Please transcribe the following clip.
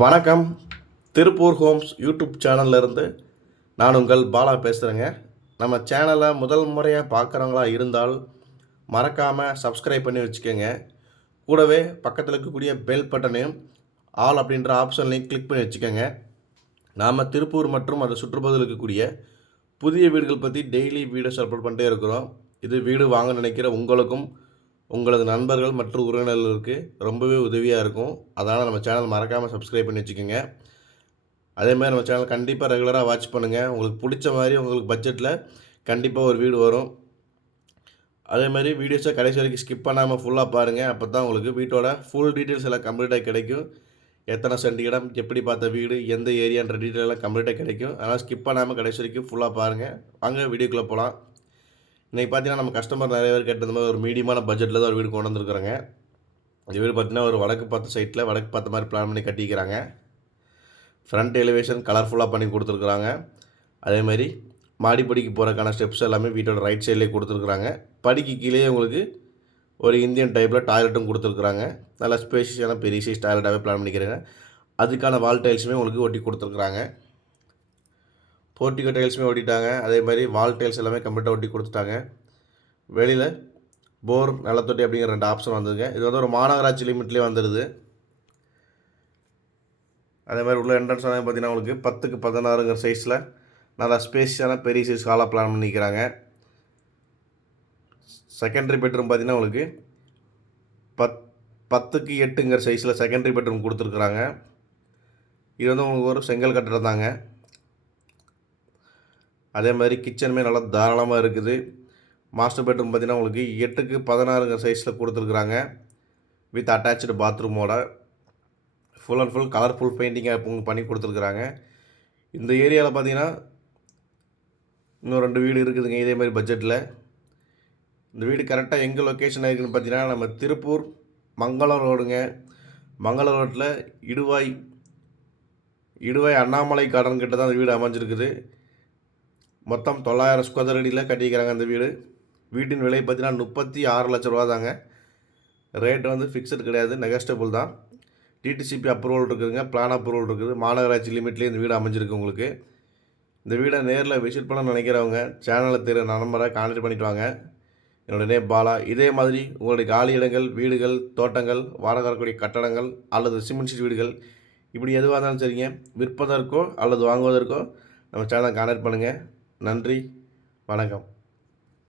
வணக்கம். Tiruppur Holmes YouTube சேனல்லேருந்து நான் உங்கள் பாலா பேசுகிறேங்க நம்ம சேனலை முதல் முறையாக பார்க்குறவங்களா இருந்தால் மறக்காமல் சப்ஸ்கிரைப் பண்ணி வச்சுக்கோங்க. கூடவே பக்கத்தில் இருக்கக்கூடிய பெல் பட்டனையும் ஆல் அப்படின்ற ஆப்ஷன்லையும் கிளிக் பண்ணி வச்சுக்கோங்க. நாம் திருப்பூர் மற்றும் அதை சுற்றுப்பகுதியில் இருக்கக்கூடிய புதிய வீடுகள் பற்றி டெய்லி வீடியோஸ் அப்லோட் பண்ணிட்டே இருக்கிறோம். இது வீடு வாங்க நினைக்கிற உங்களுக்கும் உங்களது நண்பர்கள் மற்றும் உறவினர்களுக்கு ரொம்பவே உதவியாக இருக்கும். அதனால் நம்ம சேனல் மறக்காமல் சப்ஸ்கிரைப் பண்ணி வச்சுக்கோங்க. அதேமாதிரி நம்ம சேனல் கண்டிப்பாக ரெகுலராக வாட்ச் பண்ணுங்கள் உங்களுக்கு பிடிச்ச மாதிரி உங்களுக்கு பட்ஜெட்டில் கண்டிப்பாக ஒரு வீடு வரும். அதே மாதிரி வீடியோஸை கடைசி வரைக்கும் ஸ்கிப் பண்ணாமல் ஃபுல்லாக பாருங்கள் அப்போ தான் உங்களுக்கு வீட்டோட ஃபுல் டீட்டெயில்ஸ் எல்லாம் கம்ப்ளீட்டாக கிடைக்கும். எத்தனை சென்ட் இடம் எப்படி பார்த்த வீடு எந்த ஏரியான்ற டீட்டெயில் எல்லாம் கம்ப்ளீட்டாக கிடைக்கும். அதனால் ஸ்கிப் பண்ணாமல் கடைசி வரைக்கும் ஃபுல்லாக பாருங்கள் வாங்க வீடியோக்குள்ளே போகலாம் இன்றைக்கி பார்த்தீங்கன்னா நம்ம கஸ்டமர் நிறைய பேர் கேட்டது மாதிரி ஒரு மீடியமான பட்ஜெட்டில் தான் ஒரு வீடு கொண்டு வந்துருக்குறாங்க. இந்த வீடு பார்த்தீங்கன்னா ஒரு வடக்கு பார்த்த சைட்டில் வடக்கு பார்த்த மாதிரி பிளான் பண்ணி கட்டிக்கிறாங்க. ஃப்ரண்ட் எலிவேஷன் கலர்ஃபுல்லாக பண்ணி கொடுத்துருக்குறாங்க. அதேமாதிரி மாடிப்படிக்கு போகிறக்கான ஸ்டெப்ஸ் எல்லாமே வீட்டோட ரைட் சைட்லேயே கொடுத்துருக்குறாங்க. படிக்கு கீழே உங்களுக்கு ஒரு இந்தியன் டைப்பில் டாய்லெட்டும் கொடுத்துருக்குறாங்க. நல்லா ஸ்பேஷியஸான பெரிய சைஸ் டாய்லெட்டாகவே பிளான் பண்ணிக்கிறாங்க. அதுக்கான வால் டைல்ஸுமே உங்களுக்கு ஒட்டி கொடுத்துருக்குறாங்க. போர்ட்டிகோ டைல்ஸுமே ஓட்டிட்டாங்க. அதே மாதிரி வால் டைல்ஸ் எல்லாமே கம்ப்ளீட்டாக ஒட்டி கொடுத்துட்டாங்க. வெளியில் போர் நலத்தொட்டி அப்படிங்கிற ரெண்டு ஆப்ஷன் வந்ததுங்க இது வந்து ஒரு மாநகராட்சி லிமிட்லேயே வந்துடுது அதே மாதிரி உள்ள என்ட்ரன்ஸ் வந்து பார்த்தீங்கன்னா உங்களுக்கு பத்துக்கு பதினாறுங்கிற சைஸில் நல்லா ஸ்பேஸியான பெரிய சைஸ் ஹாலாக பிளான் பண்ணிக்கிறாங்க செகண்டரி பெட்ரூம் பார்த்தீங்கன்னா உங்களுக்கு பத் பத்துக்கு எட்டுங்கிற சைஸில் செகண்டரி பெட்ரூம் கொடுத்துருக்குறாங்க. இது வந்து உங்களுக்கு ஒரு செங்கல் கட்டடம் தாங்க அதே மாதிரி கிச்சனுமே நல்லா தாராளமாக இருக்குது. மாஸ்டர் பெட்ரூம் பார்த்தீங்கன்னா உங்களுக்கு எட்டுக்கு பதினாறுங்க சைஸில் கொடுத்துருக்குறாங்க. வித் அட்டாச்சு பாத்ரூமோட ஃபுல் அண்ட் ஃபுல் கலர்ஃபுல் பெயிண்டிங்காக பண்ணி கொடுத்துருக்குறாங்க. இந்த ஏரியாவில் பார்த்தீங்கன்னா இன்னும் ரெண்டு வீடு இருக்குதுங்க இதே மாதிரி பட்ஜெட்டில் இந்த வீடு கரெக்டாக எங்கே லொக்கேஷன் இருக்குதுன்னு பார்த்தீங்கன்னா நம்ம திருப்பூர் மங்களம் ரோடுங்க. மங்களம் ரோட்டில் இடுவாய் இடுவாய் அண்ணாமலை கார்டன் கிட்ட தான் அந்த வீடு அமைஞ்சிருக்குது. மொத்தம் தொள்ளாயிரம் ஸ்கொயர் அடியில் கட்டிக்கிறாங்க அந்த வீடு. வீட்டின் விலை பார்த்தீங்கன்னா முப்பத்தி ஆறு லட்ச ரூபா தாங்க. ரேட் வந்து ஃபிக்ஸட் கிடையாது நெகஸ்டபுள் தான். டிடிசிபி அப்ரூவல் இருக்குதுங்க பிளான் அப்ரூவல் இருக்குது. மாநகராட்சி லிமிட்லேயே இந்த வீடு அமைஞ்சிருக்கு உங்களுக்கு. இந்த வீடை நேரில் விசிட் பண்ண நினைக்கிறவங்க சேனலை தெரு நம்பரை கான்டாக்ட் பண்ணிட்டு வாங்க. என்னோடய நேம் பாலா. இதே மாதிரி உங்களுடைய காலி இடங்கள் வீடுகள் தோட்டங்கள் வாடகை கட்டடங்கள் அல்லது சிமெண்ட் ஷீட் வீடுகள் இப்படி எதுவாக இருந்தாலும் சரிங்க. விற்பதற்கோ அல்லது வாங்குவதற்கோ நம்ம சேனலை கான்டாக்ட் பண்ணுங்கள் நன்றி வணக்கம்.